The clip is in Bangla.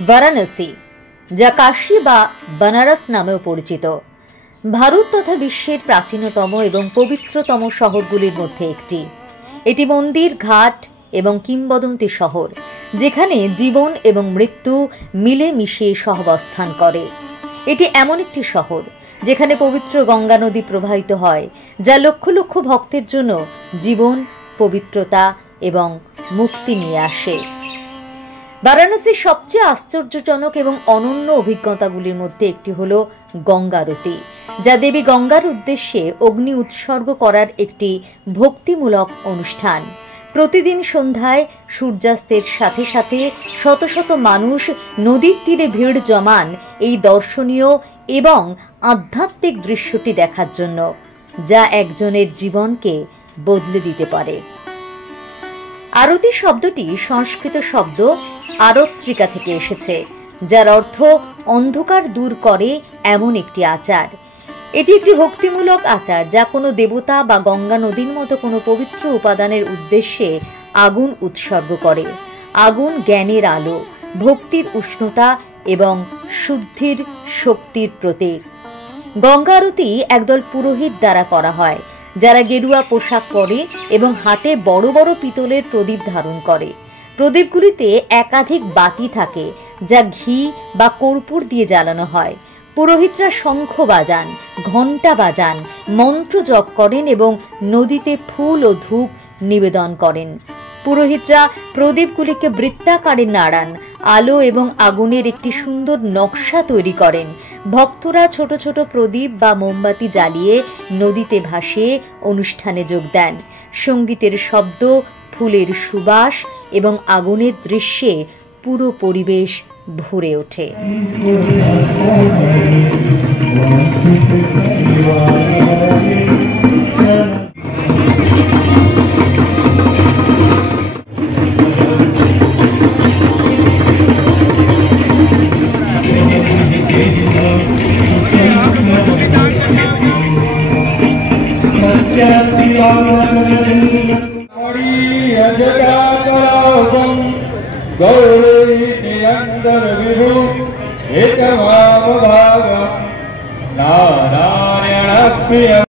বারাণসী, যা কাশী বা বানারস নামেও পরিচিত, ভারত তথা বিশ্বের প্রাচীনতম এবং পবিত্রতম শহরগুলির মধ্যে একটি। এটি মন্দির, ঘাট এবং কিংবদন্তি শহর, যেখানে জীবন এবং মৃত্যু মিলেমিশে সহাবস্থান করে। এটি এমন একটি শহর যেখানে পবিত্র গঙ্গা নদী প্রবাহিত হয়, যা লক্ষ লক্ষ ভক্তের জন্য জীবন, পবিত্রতা এবং মুক্তি নিয়ে আসে। বারাণসীর সবচেয়ে আশ্চর্যজনক এবং অনন্য অভিজ্ঞতাগুলির মধ্যে একটি হল গঙ্গা আরতি, যা দেবী গঙ্গার উদ্দেশ্যে অগ্নি উৎসর্গ করার একটি ভক্তিমূলক অনুষ্ঠান। প্রতিদিন সন্ধ্যায় সূর্যাস্তের সাথে সাথে শত শত মানুষ নদীর তীরে ভিড় জমান এই দর্শনীয় এবং আধ্যাত্মিক দৃশ্যটি দেখার জন্য, যা একজনের জীবনকে বদলে দিতে পারে। আরতি শব্দটি সংস্কৃত শব্দ আরত্রিকা থেকে এসেছে, যার অর্থ অন্ধকার দূর করে এমন একটি আচার। এটি একটি ভক্তিমূলক আচার যা কোনো দেবতা বা গঙ্গা নদীর মতো কোনো পবিত্র উপাদানের উদ্দেশ্যে আগুন উৎসর্গ করে। আগুন জ্ঞানের আলো, ভক্তির উষ্ণতা এবং শুদ্ধির শক্তির প্রতীক। গঙ্গা আরতি একদল পুরোহিত দ্বারা করা হয়, যারা গেরুয়া পোশাক পরে এবং হাতে বড় বড় পিতলের প্রদীপ ধারণ করে। প্রদীপগুলিতে একাধিক বাতি থাকে, যা ঘি বা কর্পূর দিয়ে জ্বালানো হয়। পুরোহিতরা শঙ্খ বাজান, ঘণ্টা বাজান, মন্ত্র জপ করেন এবং নদীতে ফুল ও ধূপ নিবেদন করেন। পুরোহিতরা প্রদীপগুলিকে বৃত্তাকারে নাড়ান, আলো এবং আগুনের একটি সুন্দর নকশা তৈরি করেন। ভক্তরা ছোট ছোট প্রদীপ বা মোমবাতি জ্বালিয়ে নদীতে ভাসিয়ে অনুষ্ঠানে যোগ দেন। সঙ্গীতের শব্দ, ফুলের সুবাস এবং আগুনের দৃশ্যে পুরো পরিবেশ ভরে ওঠে। गौरी निरंतर विभु एकमाम भाग नारायण प्रिय।